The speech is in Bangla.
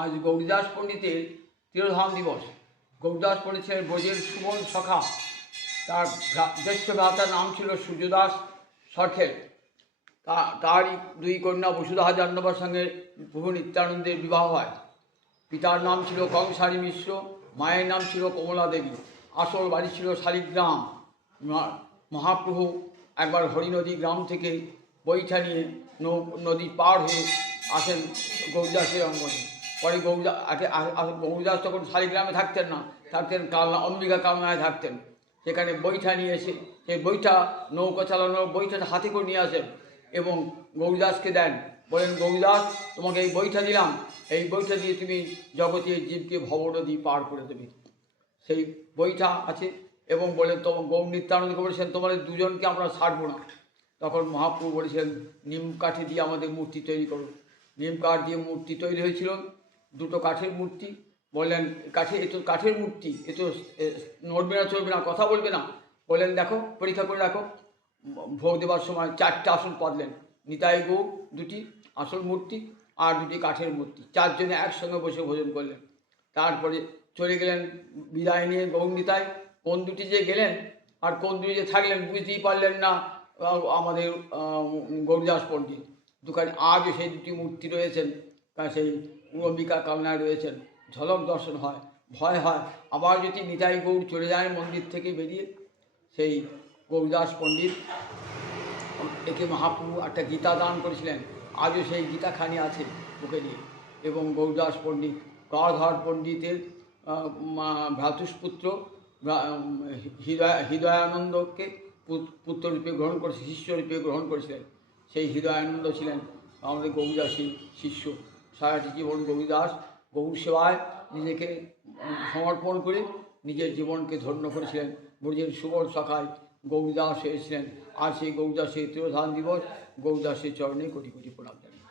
আজ গৌরীদাস পণ্ডিতের তিরোধান দিবস। গৌরীদাস পণ্ডিত ছিলেন ব্রজের সুমন সখা। তার জ্যেষ্ঠ ভ্রাতার নাম ছিল সূর্যদাস সরখেল। তারই দুই কন্যা বসুধা জাহ্নবীর সঙ্গে প্রভু নিত্যানন্দের বিবাহ হয়। পিতার নাম ছিল কংসারী মিশ্র, মায়ের নাম ছিল কমলা দেবী। আসল বাড়ি ছিল শালিগ্রাম। মহাপ্রভু একবার হরিনদী গ্রাম থেকে বৈঠা নিয়ে নদী পার হয়ে আসেন গৌরীদাসের অঙ্গনে। পরে গৌরীদাস তখন শালিগ্রামে থাকতেন না, থাকতেন কালনা, অম্বিকা কালনায় থাকতেন। সেখানে বৈঠা নিয়ে এসে সেই বৈঠা, নৌকা চালানোর বৈঠাটা হাতে করে নিয়ে আসেন এবং গৌরীদাসকে দেন। বলেন, গৌরীদাস, তোমাকে এই বৈঠা দিলাম, এই বৈঠা দিয়ে তুমি জগতের জীবকে ভবনদী পার করে দেবে। সেই বৈঠা আছে এবং বলেন, তোমার গৌর নিত্যানন্দকে বলেছেন, তোমাদের দুজনকে আমরা ছাড়বো না। তখন মহাপ্রভু বলেছেন, নিম কাঠে দিয়ে আমাদের মূর্তি তৈরি করো। নিম কাঠ দিয়ে মূর্তি তৈরি হয়েছিল, দুটো কাঠের মূর্তি। বললেন, এ তো কাঠের মূর্তি, এ তো নড়বে না, চলবে না, কথা বলবে না। বললেন, দেখো, পরীক্ষা করে রাখো। ভোগ দেওয়ার সময় 4টে আসন পাতলেন, নিতাই গৌর দুটি আসল মূর্তি আর দুটি কাঠের মূর্তি, 4 জনে একসঙ্গে বসে ভোজন করলেন। তারপরে চলে গেলেন বিদায় নিয়ে গৌর নিতাই। কোন দুটি যে গেলেন আর কোন দুটি যে থাকলেন বুঝতেই পারলেন না আমাদের গৌরীদাস পণ্ডিত। দোকানে আজও সেই দুটি মূর্তি রয়েছেন, সেই অম্বিকা কালনায় রয়েছেন। ঝলক দর্শন হয়, ভয় হয় আবার যদি নিতাই গৌর চলে যায় মন্দির থেকে বেরিয়ে। সেই গৌরীদাস পণ্ডিত একে মহাপ্রভু একটা গীতা দান করেছিলেন, আজও সেই গীতাখানি আছে বুকে নিয়ে। এবং গৌরীদাস পণ্ডিত গদাধর পণ্ডিতের ভ্রাতুষ্পুত্র হৃদয়ানন্দকে পুত্ররূপে গ্রহণ করেছে, শিষ্যরূপে গ্রহণ করেছিলেন। সেই হৃদয়ানন্দ ছিলেন আমাদের গৌরীদাসের শিষ্য। সারাটি জীবন গৌরীদাস গৌর সেবায় নিজেকে সমর্পণ করে নিজের জীবনকে ধন্য করেছিলেন। ব্রজের সুবল সখায় গৌরীদাস হয়েছিলেন। আর সেই গৌরীদাসের তিরোধান দিবস, গৌরীদাসের চরণে কোটি কোটি প্রণাম জানাই।